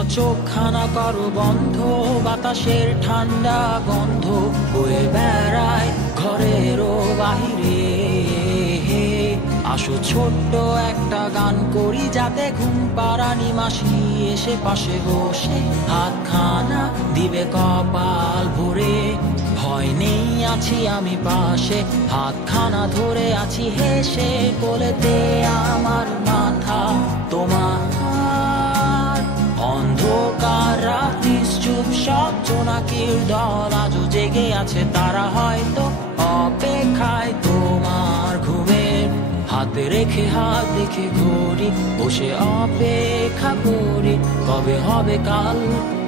খোলা চোখখানা করো বন্ধ, বাতাসের ঠান্ডা গন্ধ বয়ে বেড়ায় ঘরেরও বাহিরে। আসো ছোট্ট একটা গান করি, যাতে ঘুম পাড়ানি মাসি এসে পাশে বসে হাতখানা দিবে কপাল ভরে। ভয় নেই, আছি আমি পাশে, হাতখানা ধরে আছি হেসে, কোলেতে আমার মাথা তোমার। অন্ধকার রাত নিশ্চুপ, সব জোনাকির দল আজও জেগে আছে, তারা হয়তো অপেক্ষায় তোমার ঘুমের। হাতে রেখে হাত দেখে ঘড়ি, বসে অপেক্ষা করি, কবে হবে কাল,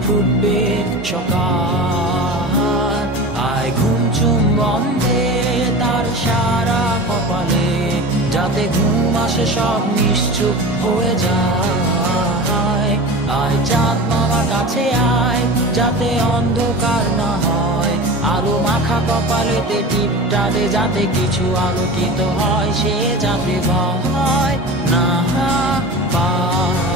ফুটবে সকাল। আয় ঘুম চুম বন্ধে তার সারা কপালে, যাতে ঘুম আসে সব নিশ্চুপ হয়ে যায়। আয় চাঁদ মামা কাছে আয়, যাতে অন্ধকার না হয়, আলো মাখা কপালেতে টিপটা দে, যাতে কিছু আলোকিত হয়, সে যাতে ভয় না পায়।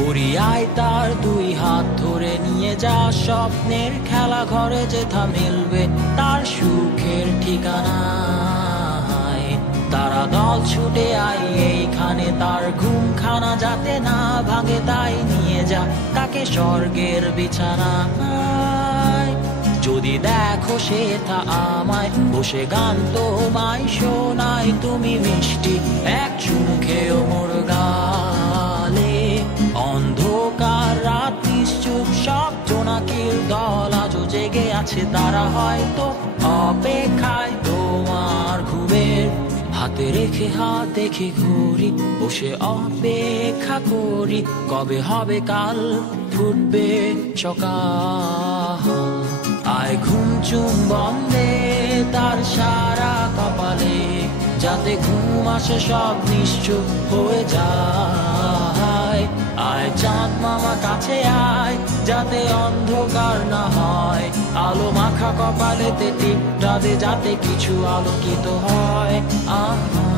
পরিয়ায় তার দুই হাত ধরে নিয়ে যা, স্বপ্নের খেলা ঘরে যেথা মিলবে তার সুখের ঠিকানা। তারা দল ছুটে আই এইখানে, তার ঘুমখানা যাতে না ভাঙে, তাই নিয়ে যা তাকে স্বর্গের বিছানায়। যদি দেখো সে তা আমায় বসে গান তোমায় শোনায়, তুমি মিষ্টি এক চুমু খেও মোর গালে। অন্ধকার রাত নিশ্চুপ, সব জোনাকির দল আজও জেগে আছে, তারা হয়তো অপেক্ষায় তোমার ঘুমের। হাতে রেখে হাত দেখে ঘুরি, বসে অপেক্ষা করি, কবে হবে কাল, ফুটবে সকাল। আয় ঘুম চুম বন্ধে তার সারা কপালে, যাতে ঘুম আসে সব নিশ্চুপ হয়ে যায়। আয় চাঁদ মামা কাছে আয়, যাতে অন্ধকার না হয়, আলো মাখা কপালেতে টিপটা দে, যাতে কিছু আলোকিত হয়। আহা